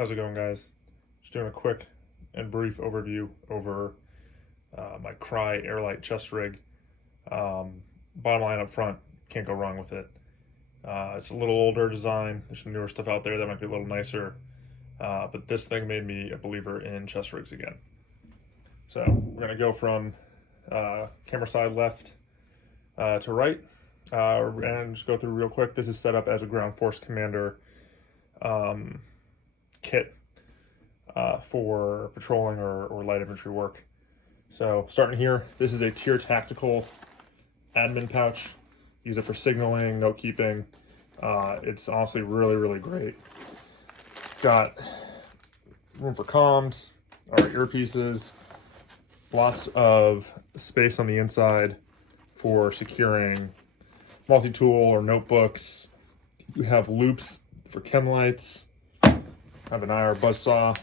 How's it going, guys? Just doing a quick and brief overview over my Crye AirLite Chest Rig. Bottom line up front, can't go wrong with it. It's a little older design. There's some newer stuff out there that might be a little nicer, but this thing made me a believer in chest rigs again. So we're gonna go from camera side left to right, and just go through real quick. This is set up as a Ground Force Commander kit for patrolling or light infantry work. So starting here, this is a Tier Tactical admin pouch. Use it for signaling, note keeping. It's honestly really great. Got room for comms, our earpieces, lots of space on the inside for securing multi-tool or notebooks. We have loops for chem lights. I have an IR buzzsaw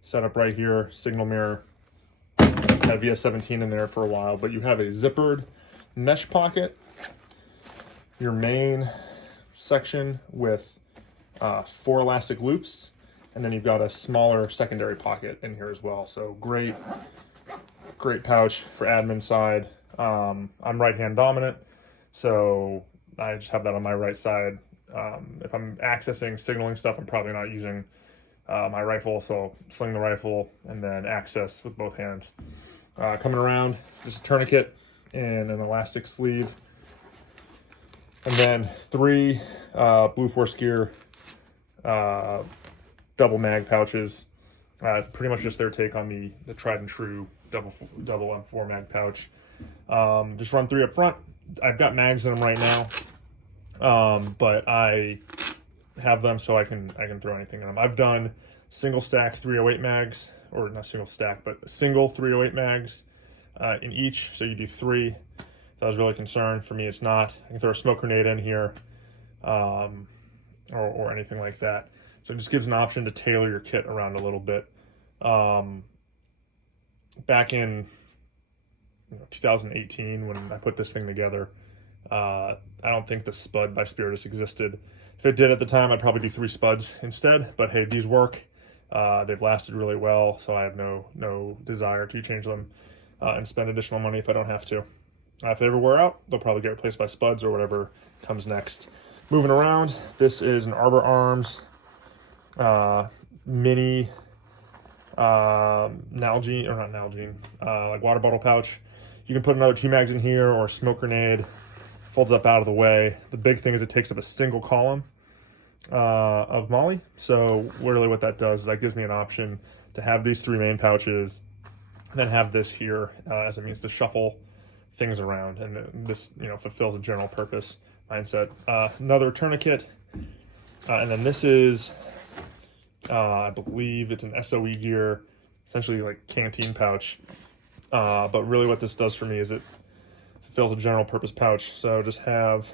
set up right here, signal mirror. Had VS17 in there for a while, but you have a zippered mesh pocket, your main section with 4 elastic loops, and then you've got a smaller secondary pocket in here as well. So great pouch for admin side. I'm right-hand dominant, so I just have that on my right side. If I'm accessing signaling stuff, I'm probably not using my rifle, so sling the rifle and then access with both hands. Coming around, just a tourniquet and an elastic sleeve. And then 3 Blue Force Gear double mag pouches. Pretty much just their take on the tried and true double M4 mag pouch. Just run 3 up front. I've got mags in them right now, but I have them so I can throw anything in them. I've done single stack 308 mags, or not single stack, but single 308 mags in each. So you do 3. If I was really concerned, for me it's not. I can throw a smoke grenade in here, or anything like that. So it just gives an option to tailor your kit around a little bit. Back in 2018, when I put this thing together, I don't think the Spud by Spiritus existed. If it did at the time, I'd probably do 3 Spuds instead, but hey, these work. They've lasted really well, so I have no desire to change them and spend additional money if I don't have to. If they ever wear out, they'll probably get replaced by Spuds or whatever comes next. Moving around, this is an Arbor Arms mini Nalgene, or not Nalgene, like water bottle pouch. You can put another 2 mags in here or a smoke grenade. Folds up out of the way. The big thing is it takes up a single column of Molly. So really what that does is that gives me an option to have these 3 main pouches, and then have this here as a means to shuffle things around, and this fulfills a general purpose mindset. Another tourniquet, and then this is I believe it's an SOE gear, essentially like canteen pouch, but really what this does for me is it fulfills a general purpose pouch. So just have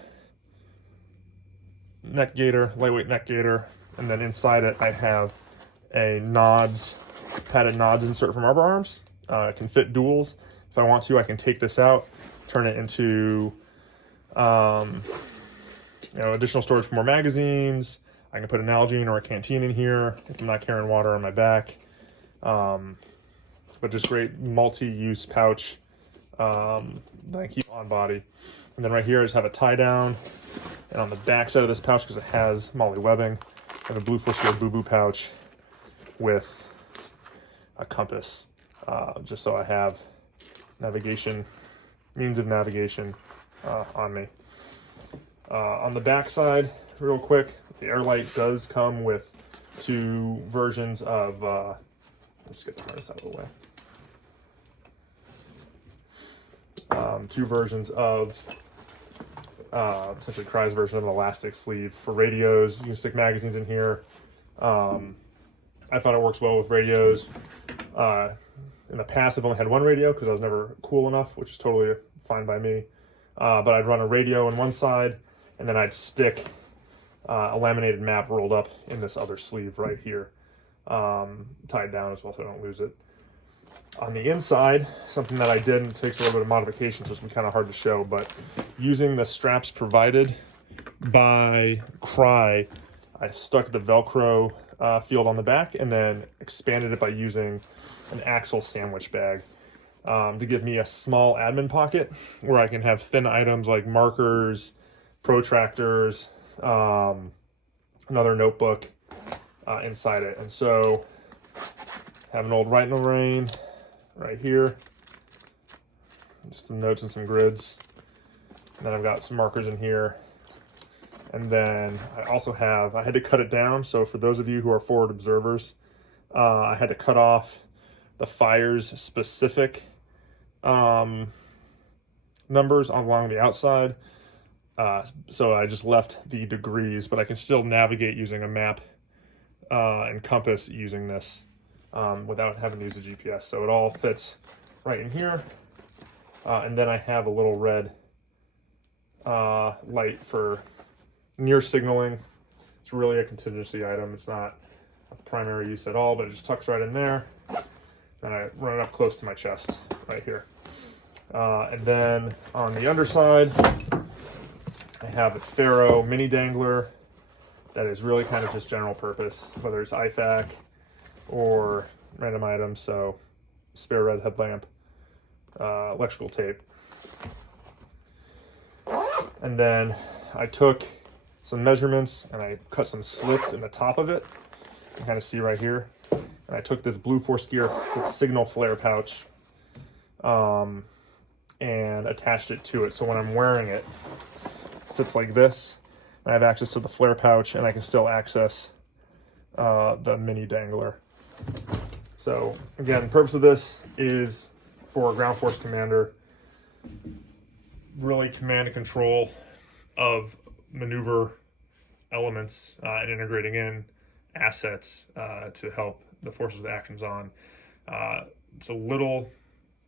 neck gaiter, lightweight neck gaiter, and then inside it I have a padded nods insert from Arbor Arms. It can fit duals. If I want to, I can take this out, turn it into additional storage for more magazines. I can put an Nalgene or a canteen in here if I'm not carrying water on my back. But just great multi-use pouch that I keep on body. And then right here I just have a tie down, and on the back side of this pouch, because it has Molly webbing, I have a Blue Force Gear boo-boo pouch with a compass, just so I have means of navigation on me. On the back side, real quick, the AirLite does come with 2 versions of, let's get the harness out of the way. 2 versions of essentially Crye's version of an elastic sleeve for radios. You can stick magazines in here. I thought it works well with radios. In the past, I've only had 1 radio because I was never cool enough, which is totally fine by me. But I'd run a radio on one side, and then I'd stick a laminated map rolled up in this other sleeve right here, tied down as well so I don't lose it. On the inside, something that I did, and it takes a little bit of modification, so it's been kind of hard to show, but using the straps provided by Crye, I stuck the Velcro field on the back and then expanded it by using an axle sandwich bag to give me a small admin pocket where I can have thin items like markers, protractors, another notebook inside it. And so I have an old Write in the Rain right here, just some notes and some grids. And then I've got some markers in here. And then I also have, I had to cut it down. So for those of you who are forward observers, I had to cut off the fires specific numbers along the outside. So I just left the degrees, but I can still navigate using a map and compass using this without having to use a GPS. So it all fits right in here. And then I have a little red light for near signaling. It's really a contingency item. It's not a primary use at all, but it just tucks right in there. And I run it up close to my chest right here. And then on the underside, I have a Faro mini dangler that is really kind of just general purpose, whether it's IFAC or random items. So spare red headlamp, electrical tape. And then I took some measurements and I cut some slits in the top of it. You can kind of see right here. And I took this Blue Force Gear signal flare pouch and attached it to it. So when I'm wearing it, it sits like this. I have access to the flare pouch and I can still access the mini dangler. So again, the purpose of this is for a ground force commander, really command and control of maneuver elements and integrating in assets to help the forces with actions on. It's a little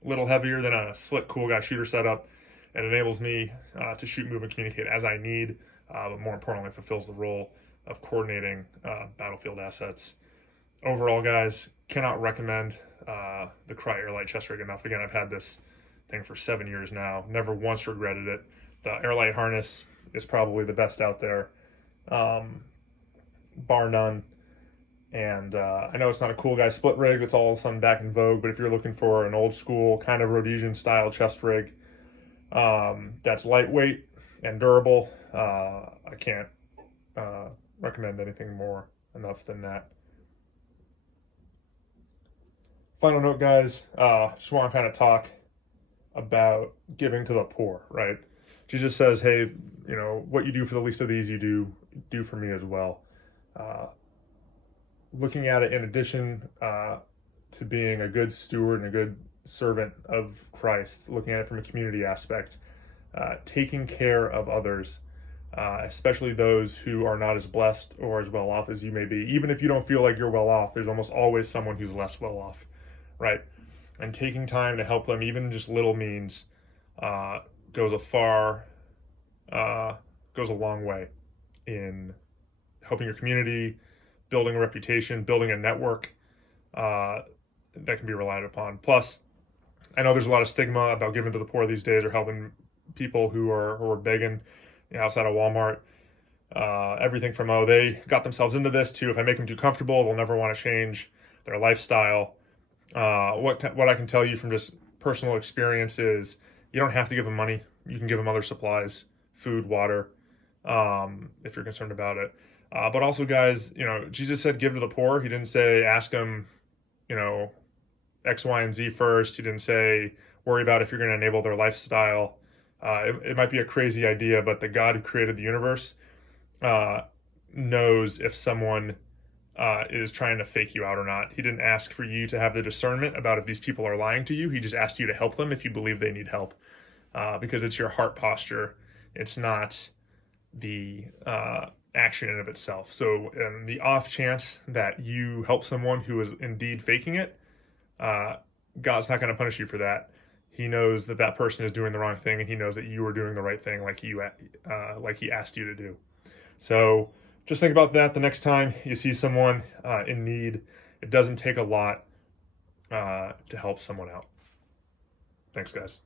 heavier than a slick cool guy shooter setup. It enables me to shoot, move, and communicate as I need, but more importantly, fulfills the role of coordinating battlefield assets. Overall, guys, cannot recommend the Crye AirLite Chest Rig enough. Again, I've had this thing for 7 years now. Never once regretted it. The AirLite harness is probably the best out there, bar none. And I know it's not a cool guy split rig that's all of a sudden back in vogue, but if you're looking for an old school kind of Rhodesian style chest rig that's lightweight and durable, I can't recommend anything more enough than that. Final note, guys, just want to kind of talk about giving to the poor, right? Jesus says, hey, you know, what you do for the least of these, you do for me as well. Looking at it in addition to being a good steward and a good servant of Christ, looking at it from a community aspect, taking care of others, especially those who are not as blessed or as well off as you may be. Even if you don't feel like you're well off, there's almost always someone who's less well off, right? And taking time to help them, even just little means, goes a long way in helping your community, building a reputation, building a network that can be relied upon. Plus, I know there's a lot of stigma about giving to the poor these days or helping people who are begging outside of Walmart. Everything from, oh, they got themselves into this, to if I make them too comfortable, they'll never want to change their lifestyle. What I can tell you from just personal experience is you don't have to give them money. You can give them other supplies, food, water, if you're concerned about it. But also, guys, you know, Jesus said give to the poor. He didn't say ask them, you know, X, Y, and Z first. He didn't say worry about if you're going to enable their lifestyle. It might be a crazy idea, but the God who created the universe knows if someone is trying to fake you out or not. He didn't ask for you to have the discernment about if these people are lying to you. He just asked you to help them if you believe they need help, because it's your heart posture. It's not the action in and of itself. So the off chance that you help someone who is indeed faking it, God's not going to punish you for that. He knows that that person is doing the wrong thing, and he knows that you are doing the right thing like he asked you to do. So just think about that the next time you see someone in need. It doesn't take a lot to help someone out. Thanks, guys.